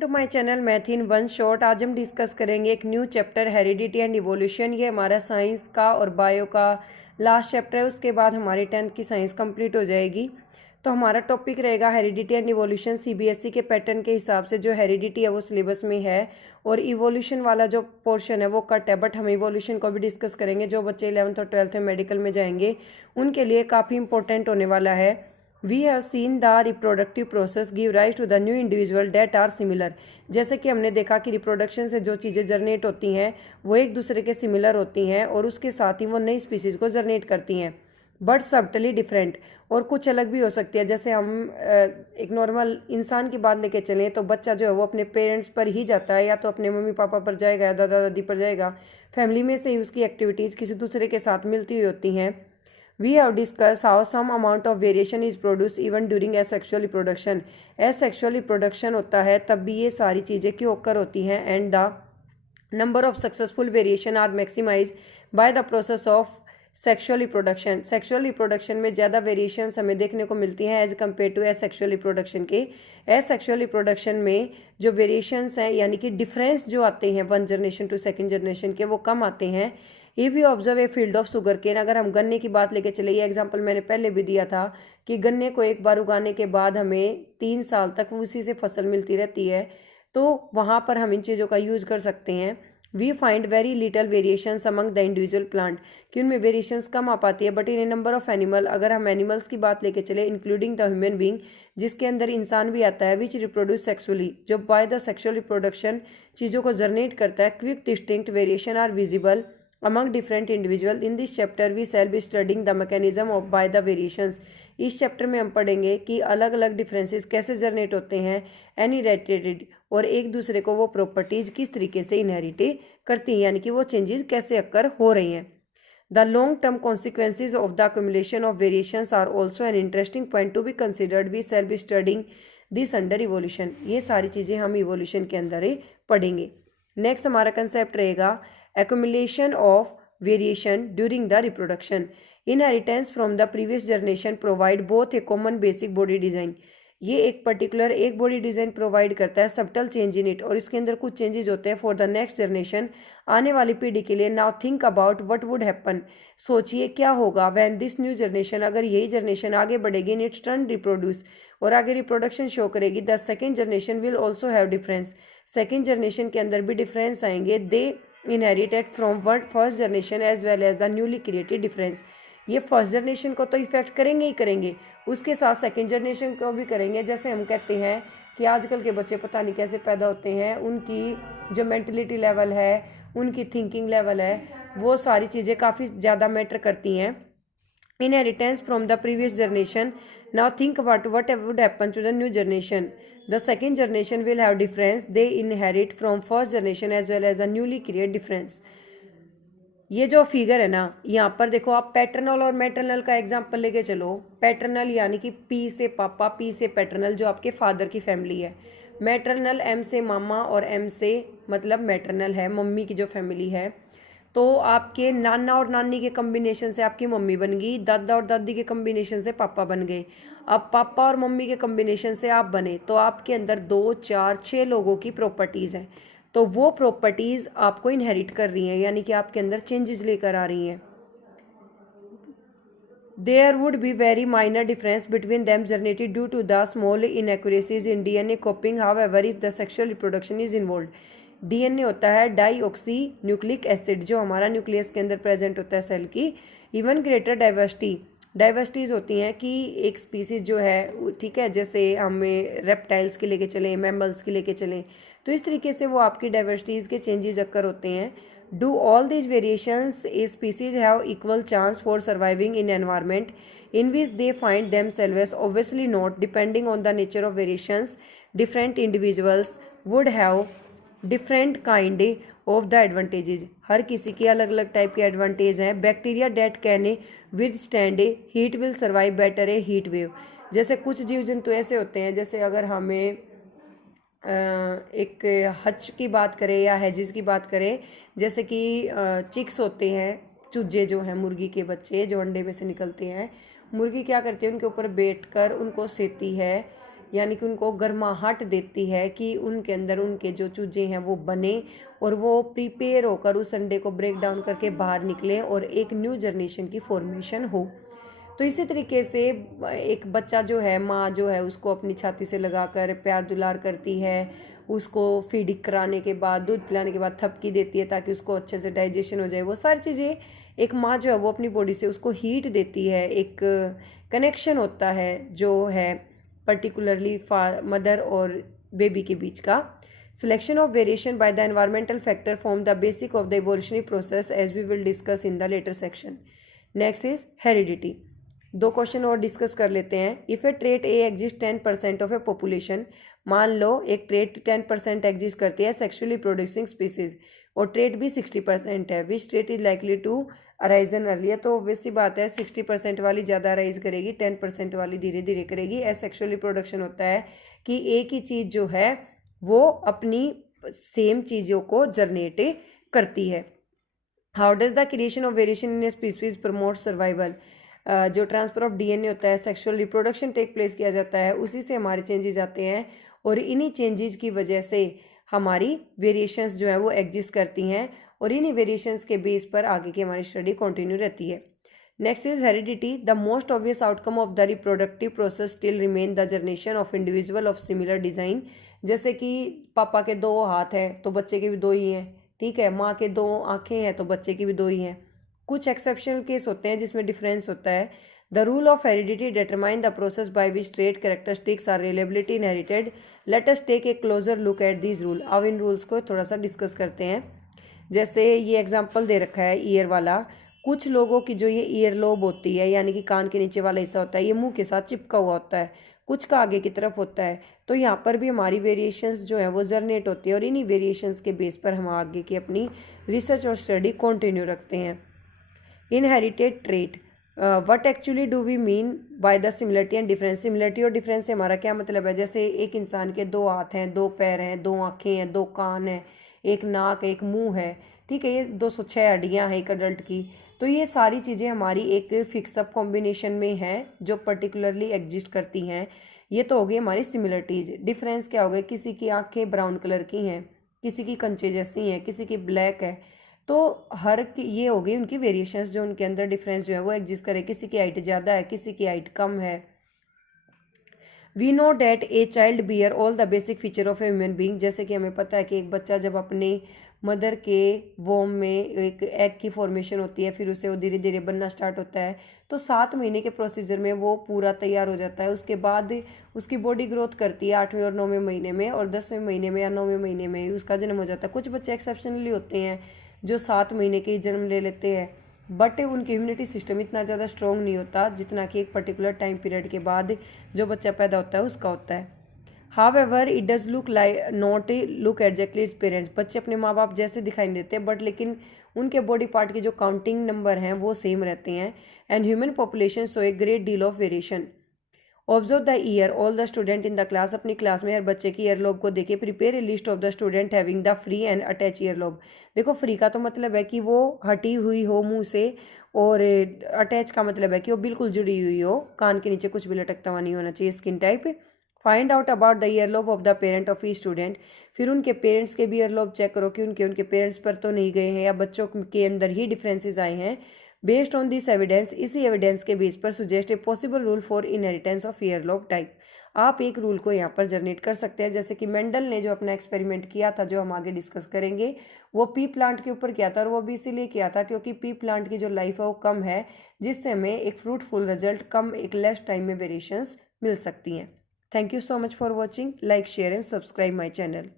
To my channel math in one shot. आज हम discuss करेंगे एक new chapter heredity and evolution. ये हमारा साइंस का और बायो का लास्ट चैप्टर है। उसके बाद हमारी 10th की साइंस कंप्लीट हो जाएगी। तो हमारा टॉपिक रहेगा हेरिडिटी एंड इवोल्यूशन। सीबीएसई के पैटर्न के हिसाब से जो हेरिडिटी है वो सिलेबस में है और इवोल्यूशन वाला जो पोर्शन है वो कट है, बट हम इवोल्यूशन को भी डिस्कस करेंगे। जो बच्चे 11th और 12th में मेडिकल में जाएंगे उनके लिए काफ़ी इंपॉर्टेंट होने वाला है। We have seen the reproductive process give rise to the new individual that are similar. जैसे कि हमने देखा कि रिप्रोडक्शन से जो चीज़ें जनरेट होती हैं वो एक दूसरे के सिमिलर होती हैं और उसके साथ ही वो नई स्पीसीज़ को जनरेट करती हैं, बट सबटली डिफरेंट, और कुछ अलग भी हो सकती है। जैसे हम एक नॉर्मल इंसान की बात लेके चलें तो बच्चा जो है वो अपने पेरेंट्स पर ही जाता है, या तो अपने मम्मी पापा पर जाएगा या दादा दादी पर जाएगा। फैमिली में से ही उसकी एक्टिविटीज़ किसी दूसरे के साथ मिलती हुई होती हैं। We have discussed how some amount of variation is produced even during asexual reproduction. Asexual reproduction होता है तब भी ये सारी चीज़ें क्यों occur होती हैं, and the number of successful variation are maximized by the process of sexual reproduction. Sexual reproduction में ज़्यादा वेरिएशंस हमें देखने को मिलती हैं as compare to asexual reproduction के। एसेक्सुअल रिप्रोडक्शन में जो वेरिएशंस हैं यानी कि डिफरेंस जो आते हैं one generation to second generation के वो कम आते हैं। If you observe a field of sugar cane, अगर हम गन्ने की बात लेके चले, ये एग्जांपल मैंने पहले भी दिया था कि गन्ने को एक बार उगाने के बाद हमें 3 साल तक उसी से फसल मिलती रहती है, तो वहाँ पर हम इन चीज़ों का यूज़ कर सकते हैं। We find very little variations among the individual plant, कि उनमें वेरिएशंस कम आ पाती है, but in a number of animal, अगर हम एनिमल्स की बात लेके चले इंक्लूडिंग द ह्यूमन बींग, जिसके अंदर इंसान भी आता है, विच रिप्रोड्यूस सेक्सुअली, जो बाय द सेक्सुअल रिप्रोडक्शन चीज़ों को जनरेट करता है, quick distinct variation are visible among different individual. In this chapter we shall be studying the mechanism of by the variations. इस चैप्टर में हम पढ़ेंगे कि अलग अलग डिफरेंसेस कैसे जनरेट होते हैं इनहेरिटेड, और एक दूसरे को वो प्रॉपर्टीज किस तरीके से इनहेरिट करती हैं, यानी कि वो चेंजेस कैसे अक्कर हो रही हैं। The long term consequences of the accumulation of variations are also an interesting point to be considered. We shall be studying this under evolution. ये सारी चीज़ें हम इवोल्यूशन के अंदर ही पढ़ेंगे। नेक्स्ट हमारा कंसेप्ट रहेगा accumulation of variation during the reproduction. Inheritance from the previous generation provide both a common basic body design. ये एक पर्टिकुलर एक बॉडी डिज़ाइन प्रोवाइड करता है, सबटल चेंज इन इट, और इसके अंदर कुछ चेंजेस होते हैं फॉर द नेक्स्ट जनरेशन, आने वाली पीढ़ी के लिए। Now think about what would happen, सोचिए क्या होगा व्हेन दिस न्यू जनरेशन, अगर यही जनरेशन आगे बढ़ेगी इन इट्स टर्न रिप्रोड्यूस, और आगे रिप्रोडक्शन शो करेगी, the second generation will also have difference, second generation के अंदर भी डिफरेंस आएंगे। They inherited from word first generation as well as the newly created difference. ये फर्स्ट जनरेशन को तो इफेक्ट करेंगे ही करेंगे, उसके साथ सेकंड जनरेशन को भी करेंगे। जैसे हम कहते हैं कि आजकल के बच्चे पता नहीं कैसे पैदा होते हैं, उनकी जो मेंटलिटी लेवल है, उनकी थिंकिंग लेवल है, वो सारी चीज़ें काफ़ी ज़्यादा मैटर करती हैं। Inheritance from the previous generation. Now think about what would happen to the new generation. The second generation will have difference. They inherit from first generation as well as a newly created difference. ये जो figure है ना, यहाँ पर देखो आप paternal और maternal का एग्जाम्पल लेके चलो। पैटर्नल यानी कि पी से पापा, पी से पैटर्नल, जो आपके फादर की फैमिली है। मैटरनल एम से मामा और एम से मतलब मैटरनल है, मम्मी की जो फैमिली है। तो आपके नाना और नानी के कम्बिनेशन से आपकी मम्मी बन गई, दादा और दादी के कम्बिनेशन से पापा बन गए। अब पापा और मम्मी के कम्बिनेशन से आप बने, तो आपके अंदर 2, 4, 6 लोगों की प्रॉपर्टीज़ हैं। तो वो प्रॉपर्टीज़ आपको इनहेरिट कर रही हैं, यानी कि आपके अंदर चेंजेस लेकर आ रही हैं। There would be very minor difference between them generated due to the small inaccuracies in DNA copying. However, if the sexual reproduction is involved, DNA होता है डाईऑक्सी न्यूक्लिक एसिड, जो हमारा न्यूक्लियस के अंदर प्रेजेंट होता है सेल की। Even greater diversities होती हैं कि एक स्पीसीज जो है, ठीक है, जैसे हमें रेप्टाइल्स के लेके चलें, मैमल्स के लेके चलें, तो इस तरीके से वो आपकी डाइवर्सिटीज़ के चेंजेस अक्कर होते हैं। Do all these variations a species have equal chance for surviving in environment in which they find themselves? Obviously not. Depending on the nature of variations, different individuals would have different kind of the advantages. हर किसी की अलग अलग type के advantage हैं। Bacteria date can withstand heat will survive better A heat wave. जैसे कुछ जीव जंतु ऐसे होते हैं, जैसे अगर हमें एक हच की बात करें या हैजिस की बात करें, जैसे कि चिक्स होते हैं, चूजे जो हैं, मुर्गी के बच्चे जो अंडे में से निकलते हैं। मुर्गी क्या करती है, उनके ऊपर बैठकर उनको सेती है यानी कि उनको गर्माहट देती है कि उनके अंदर उनके जो चूजे हैं वो बने और वो प्रिपेयर होकर उस अंडे को ब्रेक डाउन करके बाहर निकलें और एक न्यू जनरेशन की फॉर्मेशन हो। तो इसी तरीके से एक बच्चा जो है, माँ जो है उसको अपनी छाती से लगाकर प्यार दुलार करती है, उसको फीडिंग कराने के बाद, दूध पिलाने के बाद थपकी देती है ताकि उसको अच्छे से डाइजेशन हो जाए। वो सारी चीज़ें एक माँ जो है वो अपनी बॉडी से उसको हीट देती है, एक कनेक्शन होता है जो है पर्टिकुलरली मदर और बेबी के बीच का। Selection of variation by the environmental factor form the basic of the evolutionary process as we will discuss in the later section. Next is heredity. दो क्वेश्चन और डिस्कस कर लेते हैं। If a trait a exist 10% of a population, मान लो एक trait 10% exist करती है सेक्सुअली प्रोड्यूसिंग स्पीसीज और ट्रेट भी 60% है, which trait is likely to arise an earlier. तो वैसी बात है 60% वाली ज़्यादा अराइज करेगी, 10% वाली धीरे धीरे करेगी। सेक्सुअली प्रोडक्शन होता है कि एक ही चीज़ जो है वो अपनी सेम चीज़ों को जनरेट करती है। How does the creation of variation in a species promote survival. जो ट्रांसफर ऑफ डीएनए होता है, सेक्सुअल रिप्रोडक्शन टेक प्लेस किया जाता है, उसी से हमारे चेंजेस आते हैं और इन्हीं चेंजेस की वजह से हमारी वेरिएशंस जो है वो एग्जिस्ट करती हैं और इन्हीं वेरिएशंस के बेस पर आगे की हमारी स्टडी कंटिन्यू रहती है। Next is heredity. The most obvious outcome of the reproductive process still remain the generation of individual of similar design. जैसे कि पापा के 2 हाथ हैं तो बच्चे के भी 2 ही हैं, ठीक है, माँ के 2 आँखें हैं तो बच्चे की भी 2 ही हैं। कुछ एक्सेप्शनल केस होते हैं जिसमें डिफरेंस होता है। The rule of heredity determine the process by which trait characteristics are reliably inherited. Let us take a closer look at these rule. अब इन रूल्स को थोड़ा सा डिस्कस करते हैं। जैसे ये एग्जांपल दे रखा है ईयर वाला। कुछ लोगों की जो ये ईयर लोब होती है, यानी कि कान के नीचे वाला हिस्सा होता है, ये मुंह के साथ चिपका हुआ होता है, कुछ का आगे की तरफ होता है। तो यहाँ पर भी हमारी वेरिएशंस जो है वो जनरेट होती है और इन्हीं वेरिएशंस के बेस पर हम आगे की अपनी रिसर्च और स्टडी कंटिन्यू रखते हैं। Inherited trait, what actually do we mean by the similarity and difference. Similarity और डिफरेंस से हमारा क्या मतलब है। जैसे एक इंसान के 2 हाथ हैं, 2 पैर हैं, 2 आँखें हैं, 2 कान हैं, एक नाक, एक मुंह है, ठीक है, ये 206 हड्डियाँ हैं एक अडल्ट की। तो ये सारी चीज़ें हमारी एक फिक्सअप कॉम्बिनेशन में हैं जो पर्टिकुलरली एग्जिस्ट करती हैं। ये तो हो गई हमारी सिमिलरिटीज़। डिफरेंस क्या हो गए, किसी की आँखें ब्राउन कलर की हैं, किसी की कंचे जैसी हैं, किसी की ब्लैक है। तो हर की ये हो गई उनकी वेरिएशंस जो उनके अंदर डिफरेंस जो है वो एग्जिस्ट करे। किसी की हाइट ज़्यादा है, किसी की हाइट कम है। We know that a child bear all the basic feature of a human being. जैसे कि हमें पता है कि एक बच्चा जब अपने मदर के वोम में एक एग की फॉर्मेशन होती है, फिर उसे वो धीरे धीरे बनना स्टार्ट होता है, तो 7 महीने के प्रोसीजर में वो पूरा तैयार हो जाता है। उसके बाद उसकी बॉडी ग्रोथ करती है 8वें और 9वें महीने में, और 10वें महीने में या 9वें महीने में उसका जन्म हो जाता है। कुछ बच्चे एक्सेप्शनली होते हैं जो 7 महीने के ही जन्म ले लेते हैं, बट उनकी इम्यूनिटी सिस्टम इतना ज़्यादा स्ट्रॉन्ग नहीं होता जितना कि एक पर्टिकुलर टाइम पीरियड के बाद जो बच्चा पैदा होता है उसका होता है। However it does look like not look exactly its parents. बच्चे अपने माँ बाप जैसे दिखाई देते हैं, बट लेकिन उनके बॉडी पार्ट के जो काउंटिंग नंबर हैं वो सेम रहते हैं। And human population so a great deal of variation. Observe the year all the student in the class. अपनी क्लास में हर बच्चे की ईयर लोब को देखिए। Prepare a list of the student having the free and attach ear lobe. देखो, free का तो मतलब है कि वो हटी हुई हो मुंह से, और अटैच का मतलब है कि वो बिल्कुल जुड़ी हुई हो, कान के नीचे कुछ भी लटकता हुआ नहीं होना चाहिए। Skin type. Find out about the ear lobe of the parent of E student. फिर उनके पेरेंट्स के भी ईयर लोब चेक करो कि उनके पेरेंट्स पर तो नहीं गए हैं या बच्चों के अंदर ही डिफरेंसेस आए हैं। बेस्ड ऑन दिस एविडेंस, इसी एविडेंस के बेस पर suggest a possible rule for inheritance of ear lobe type. आप एक रूल को यहाँ पर जनरेट कर सकते हैं। जैसे कि मेंडल ने जो अपना एक्सपेरिमेंट किया था, जो हम आगे डिस्कस करेंगे, वो पी प्लांट के ऊपर किया था, और वो भी इसीलिए किया था क्योंकि पी प्लांट की जो लाइफ है वो कम है, जिससे हमें एक फ्रूटफुल रिजल्ट कम एक लेस टाइम में वेरिएशंस मिल सकती हैं। Thank you so much for watching. Like, share and subscribe my channel.